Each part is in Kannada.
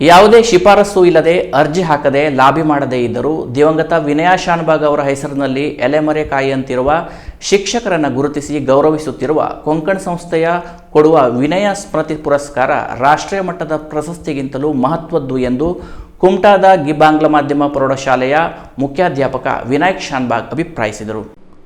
ಯಾವುದೇ ಶಿಫಾರಸು ಇಲ್ಲದೆ ಅರ್ಜಿ ಹಾಕದೆ ಲಾಬಿ ಮಾಡದೇ ಇದ್ದರೂ ದಿವಂಗತ ವಿನಯ ಶಾನ್ಭಾಗ್ ಅವರ ಹೆಸರಿನಲ್ಲಿ ಎಲೆಮರೆ ಕಾಯಿಯಂತಿರುವ ಶಿಕ್ಷಕರನ್ನು ಗುರುತಿಸಿ ಗೌರವಿಸುತ್ತಿರುವ ಕೊಂಕಣ್ ಸಂಸ್ಥೆಯ ಕೊಡುವ ವಿನಯ ಸ್ಮೃತಿ ಪುರಸ್ಕಾರ ರಾಷ್ಟ್ರೀಯ ಮಟ್ಟದ ಪ್ರಶಸ್ತಿಗಿಂತಲೂ ಮಹತ್ವದ್ದು ಎಂದು ಕುಮಟಾದ ಗಿಬ್ಬಾಂಗ್ಲ ಮಾಧ್ಯಮ ಪ್ರೌಢಶಾಲೆಯ ಮುಖ್ಯಾಧ್ಯಾಪಕ ವಿನಾಯಕ್ ಶಾನ್ಭಾಗ್ ಅಭಿಪ್ರಾಯಿಸಿದರು.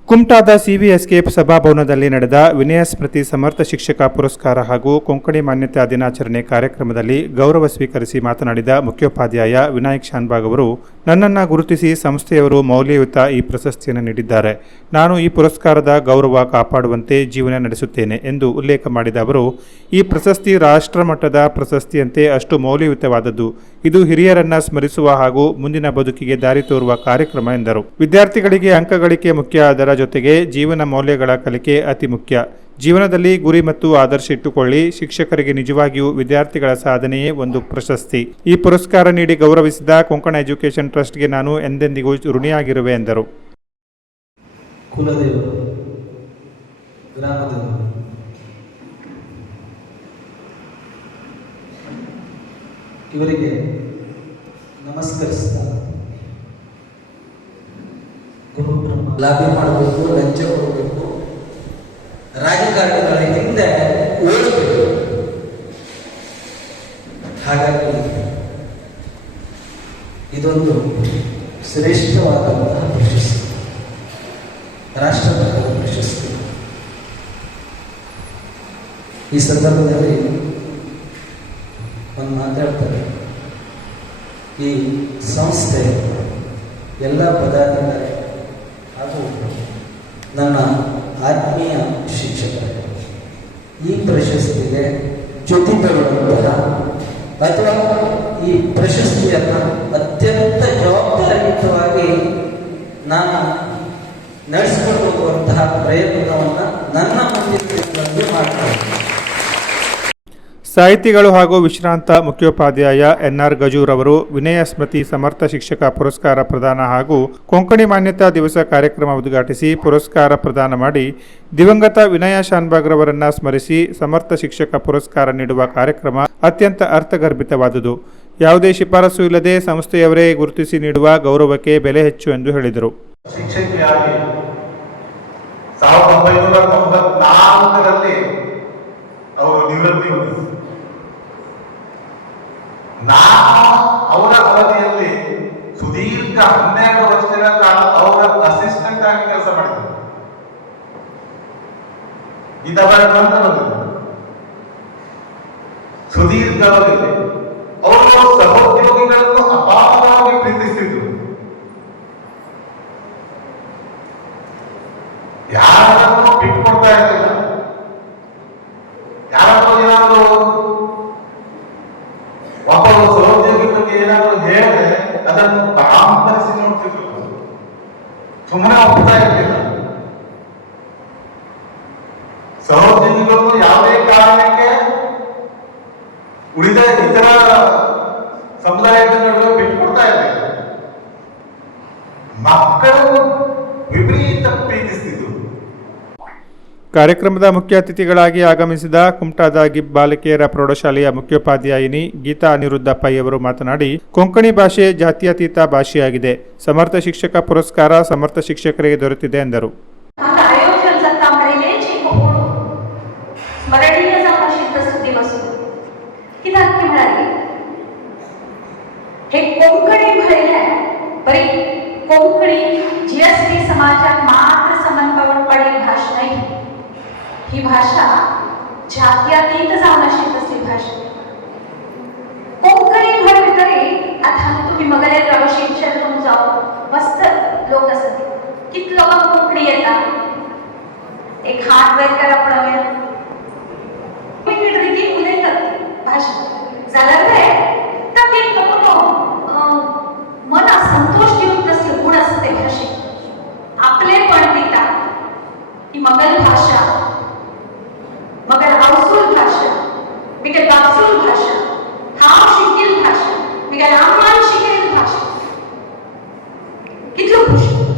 ಕುಮ್ಟಾದ ಸಿವಿಎಸ್ಕೆ ಸಭಾಭವನದಲ್ಲಿ ನಡೆದ ವಿನಯ ಸ್ಮೃತಿ ಸಮರ್ಥ ಶಿಕ್ಷಕ ಪುರಸ್ಕಾರ ಹಾಗೂ ಕೊಂಕಣಿ ಮಾನ್ಯತಾ ದಿನಾಚರಣೆ ಕಾರ್ಯಕ್ರಮದಲ್ಲಿ ಗೌರವ ಸ್ವೀಕರಿಸಿ ಮಾತನಾಡಿದ ಮುಖ್ಯೋಪಾಧ್ಯಾಯ ವಿನಾಯಕ್ ಶಾನ್ಬಾಗ್ ಅವರು ನನ್ನನ್ನು ಗುರುತಿಸಿ ಸಂಸ್ಥೆಯವರು ಮೌಲ್ಯಯುತ ಈ ಪ್ರಶಸ್ತಿಯನ್ನು ನೀಡಿದ್ದಾರೆ. ನಾನು ಈ ಪುರಸ್ಕಾರದ ಗೌರವ ಕಾಪಾಡುವಂತೆ ಜೀವನ ನಡೆಸುತ್ತೇನೆ ಎಂದು ಉಲ್ಲೇಖ ಮಾಡಿದ ಅವರು, ಈ ಪ್ರಶಸ್ತಿ ರಾಷ್ಟ್ರಮಟ್ಟದ ಪ್ರಶಸ್ತಿಯಂತೆ ಅಷ್ಟು ಮೌಲ್ಯಯುತವಾದದ್ದು. ಇದು ಹಿರಿಯರನ್ನ ಸ್ಮರಿಸುವ ಹಾಗೂ ಮುಂದಿನ ಬದುಕಿಗೆ ದಾರಿ ತೋರುವ ಕಾರ್ಯಕ್ರಮ ಎಂದರು. ವಿದ್ಯಾರ್ಥಿಗಳಿಗೆ ಅಂಕಗಳಿಕೆ ಮುಖ್ಯ, ಅದರ ಜೊತೆಗೆ ಜೀವನ ಮೌಲ್ಯಗಳ ಕಲಿಕೆ ಅತಿ ಮುಖ್ಯ. ಜೀವನದಲ್ಲಿ ಗುರಿ ಮತ್ತು ಆದರ್ಶ ಇಟ್ಟುಕೊಳ್ಳಿ. ಶಿಕ್ಷಕರಿಗೆ ನಿಜವಾಗಿಯೂ ವಿದ್ಯಾರ್ಥಿಗಳ ಸಾಧನೆಯೇ ಒಂದು ಪ್ರಶಸ್ತಿ. ಈ ಪುರಸ್ಕಾರ ನೀಡಿ ಗೌರವಿಸಿದ ಕೊಂಕಣ ಎಜುಕೇಶನ್ ಟ್ರಸ್ಟ್ಗೆ ನಾನು ಎಂದೆಂದಿಗೂ ಋಣಿಯಾಗಿರುವೆ ಎಂದರು. ಇವರಿಗೆ ನಮಸ್ಕರಿಸ್ತಾ ಬ್ರಹ್ಮ. ಮಾಡಬೇಕು, ಲಂಚ ಕೊಡಬೇಕು ರಾಜಕಾರಣಿಗಳ ಹಿಂದೆ ಓಡಬೇಕು. ಹಾಗಾಗಿ ಇದೊಂದು ಶ್ರೇಷ್ಠವಾದಂತಹ ಪ್ರಶಸ್ತಿ. ರಾಷ್ಟ್ರಮಟ್ಟದ ಪ್ರಶಸ್ತಿ. ಈ ಸಂದರ್ಭದಲ್ಲಿ ಒಂದು ಮಾತಾಡ್ತಾರೆ ಈ ಸಂಸ್ಥೆ ಎಲ್ಲ ಪದಾಧಿಕಾರಿ ಹಾಗೂ ನನ್ನ ಈ ಪ್ರಶಸ್ತಿಗೆ ಚ್ಯುತಿ ತಗೊಳ್ಳುವಂತಹ ಅಥವಾ ಈ ಪ್ರಶಸ್ತಿಯನ್ನು ಅತ್ಯಂತ ಜವಾಬ್ದಾರಿಯುತವಾಗಿ ನಾನು ನಡೆಸಿಕೊಂಡು ಹೋಗುವಂತಹ ಪ್ರಯತ್ನವನ್ನು ನನ್ನ ಮುಂದೆ ಮಾಡ್ತಾರೆ ಸಾಹಿತಿಗಳು ಹಾಗೂ ವಿಶ್ರಾಂತ ಮುಖ್ಯೋಪಾಧ್ಯಾಯ ಎನ್ಆರ್ ಗಜೂರ್ ಅವರು ವಿನಯ ಸ್ಮೃತಿ ಸಮರ್ಥ ಶಿಕ್ಷಕ ಪುರಸ್ಕಾರ ಪ್ರದಾನ ಹಾಗೂ ಕೊಂಕಣಿ ಮಾನ್ಯತಾ ದಿವಸ ಕಾರ್ಯಕ್ರಮ ಉದ್ಘಾಟಿಸಿ ಪುರಸ್ಕಾರ ಪ್ರದಾನ ಮಾಡಿ ದಿವಂಗತ ವಿನಯ ಶಾನ್ಭಾಗ್ರವರನ್ನ ಸ್ಮರಿಸಿ ಸಮರ್ಥ ಶಿಕ್ಷಕ ಪುರಸ್ಕಾರ ನೀಡುವ ಕಾರ್ಯಕ್ರಮ ಅತ್ಯಂತ ಅರ್ಥಗರ್ಭಿತವಾದುದು. ಯಾವುದೇ ಶಿಫಾರಸು ಇಲ್ಲದೆ ಸಂಸ್ಥೆಯವರೇ ಗುರುತಿಸಿ ನೀಡುವ ಗೌರವಕ್ಕೆ ಬೆಲೆ ಹೆಚ್ಚು ಎಂದು ಹೇಳಿದರು. ಅವರು ನಿವೃತ್ತಿ ನಾನು ಅವರ ಅವಧಿಯಲ್ಲಿ ಸುದೀರ್ಘ ಹನ್ನೆರಡು ವರ್ಷಗಳ ಕಾಲ ಅವರ ಅಸಿಸ್ಟೆಂಟ್ ಆಗಿ ಕೆಲಸ ಮಾಡಿದ್ದರು ಇದವರ ನಂತರ ಬಂದಿದ್ದರು ಸುದೀರ್ಘ ಅವಧಿಯಲ್ಲಿ ಅವರು ಸಹೋದ್ಯೋಗಿಗಳನ್ನು ಸಹೋದ್ಯೋಗಿಗಳು ಯಾವುದೇ ಕಾರಣಕ್ಕೆ ಉಳಿದ ಇತರ ಸಮುದಾಯದ ನಡುವೆ ಬಿಟ್ಕೊಡ್ತಾ ಇದೆ. ಮಕ್ಕಳು ವಿಪರೀತ ಪ್ರೀತಿಸ್ತಿದ್ರು. ಕಾರ್ಯಕ್ರಮದ ಮುಖ್ಯ ಅತಿಥಿಗಳಾಗಿ ಆಗಮಿಸಿದ ಕುಮಟಾದ ಗಿಬ್ ಬಾಲಕಿಯರ ಪ್ರೌಢಶಾಲೆಯ ಮುಖ್ಯೋಪಾಧ್ಯಾಯಿನಿ ಗೀತಾ ಅನಿರುದ್ಧ ಪೈ ಅವರು ಮಾತನಾಡಿ ಕೊಂಕಣಿ ಭಾಷೆ ಜಾತ್ಯತೀತ ಭಾಷೆಯಾಗಿದೆ. ಸಮರ್ಥ ಶಿಕ್ಷಕ ಪುರಸ್ಕಾರ ಸಮರ್ಥ ಶಿಕ್ಷಕರಿಗೆ ದೊರೆತಿದೆ ಎಂದರು. हे कोंकणी म्हणले बरी कोंकणी जीएसटी समाजात मात्र समन्वयपणे भाषा नाही. ही भाषा जात्यातीत जाऊन अशी तसली भाषा कोंकणी म्हणली तरी आता तुम्ही मगले रवशिक्षण करून जाऊ मस्त लोक असत किती लोक कोंकणी येतात? एक हार्डवेअर आपणावें मिनिट रितीन उलयतात भाषा. जाल्यार ही मगल भाशा मगर आवसूल भाशा मिगे बापसूल भाशा हांव शिकिल भाशा मिगे आमान शिकिल भाशा कितल्यो खुशी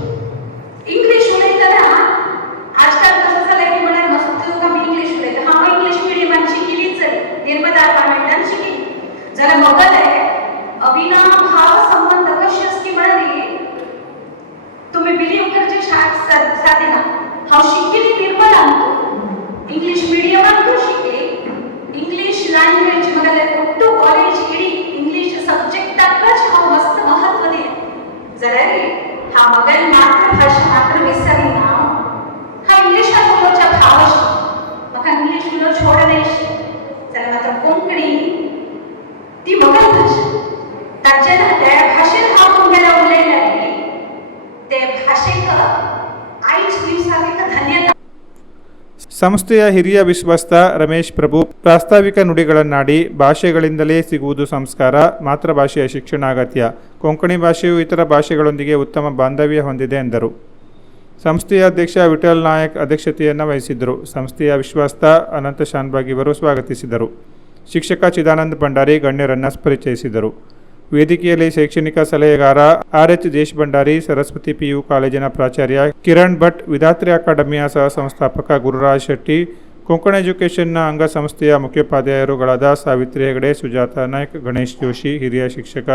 ಸಂಸ್ಥೆಯ ಹಿರಿಯ ವಿಶ್ವಸ್ತ ರಮೇಶ್ ಪ್ರಭು ಪ್ರಾಸ್ತಾವಿಕ ನುಡಿಗಳನ್ನಾಡಿ ಭಾಷೆಗಳಿಂದಲೇ ಸಿಗುವುದು ಸಂಸ್ಕಾರ ಮಾತೃಭಾಷೆಯ ಶಿಕ್ಷಣ ಅಗತ್ಯ. ಕೊಂಕಣಿ ಭಾಷೆಯು ಇತರ ಭಾಷೆಗಳೊಂದಿಗೆ ಉತ್ತಮ ಬಾಂಧವ್ಯ ಹೊಂದಿದೆ ಎಂದರು. ಸಂಸ್ಥೆಯ ಅಧ್ಯಕ್ಷ ವಿಠಲ್ ನಾಯಕ್ ಅಧ್ಯಕ್ಷತೆಯನ್ನು ವಹಿಸಿದ್ದರು. ಸಂಸ್ಥೆಯ ವಿಶ್ವಾಸ್ತ ಅನಂತ ಶಾನ್ಭಾಗ್ ಇವರು ಸ್ವಾಗತಿಸಿದರು. ಶಿಕ್ಷಕ ಚಿದಾನಂದ ಭಂಡಾರಿ ಗಣ್ಯರನ್ನು ಪರಿಚಯಿಸಿದರು. ವೇದಿಕೆಯಲ್ಲಿ ಶೈಕ್ಷಣಿಕ ಸಲಹೆಗಾರ ಆರ್ ಎಚ್ ದೇಶ್ ಭಂಡಾರಿ ಸರಸ್ವತಿ ಪಿಯು ಕಾಲೇಜಿನ ಪ್ರಾಚಾರ್ಯ ಕಿರಣ್ ಭಟ್ ವಿಧಾತ್ರಿ ಅಕಾಡೆಮಿಯ ಸಹ ಸಂಸ್ಥಾಪಕ ಗುರುರಾಜ್ ಶೆಟ್ಟಿ, ಕೊಂಕಣ ಎಜುಕೇಷನ್ನ ಅಂಗಸಂಸ್ಥೆಯ ಮುಖ್ಯೋಪಾಧ್ಯಾಯರುಗಳಾದ ಸಾವಿತ್ರಿ ಹೆಗಡೆ, ಸುಜಾತ ನಾಯಕ್, ಗಣೇಶ್ ಜೋಶಿ, ಹಿರಿಯ ಶಿಕ್ಷಕ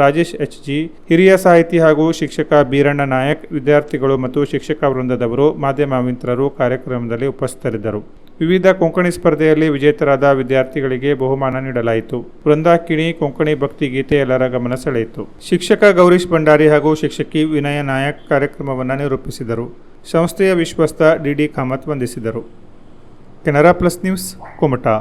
ರಾಜೇಶ್ ಎಚ್ ಜಿ, ಹಿರಿಯ ಸಾಹಿತಿ ಹಾಗೂ ಶಿಕ್ಷಕ ಬೀರಣ್ಣ ನಾಯಕ್, ವಿದ್ಯಾರ್ಥಿಗಳು ಮತ್ತು ಶಿಕ್ಷಕ ವೃಂದದವರು, ಮಾಧ್ಯಮ ಮಿತ್ರರು ಕಾರ್ಯಕ್ರಮದಲ್ಲಿ ಉಪಸ್ಥಿತರಿದ್ದರು. ವಿವಿಧ ಕೊಂಕಣಿ ಸ್ಪರ್ಧೆಯಲ್ಲಿ ವಿಜೇತರಾದ ವಿದ್ಯಾರ್ಥಿಗಳಿಗೆ ಬಹುಮಾನ ನೀಡಲಾಯಿತು. ವೃಂದಾಕಿಣಿ ಕೊಂಕಣಿ ಭಕ್ತಿ ಗೀತೆ ಎಲ್ಲರ ಗಮನ ಸೆಳೆಯಿತು. ಶಿಕ್ಷಕ ಗೌರೀಶ್ ಭಂಡಾರಿ ಹಾಗೂ ಶಿಕ್ಷಕಿ ವಿನಯ ನಾಯಕ್ ಕಾರ್ಯಕ್ರಮವನ್ನು ನಿರೂಪಿಸಿದರು. ಸಂಸ್ಥೆಯ ವಿಶ್ವಸ್ತ ಡಿಡಿ ಕಾಮತ್ ವಂದಿಸಿದರು. Canara plus news, Kumta.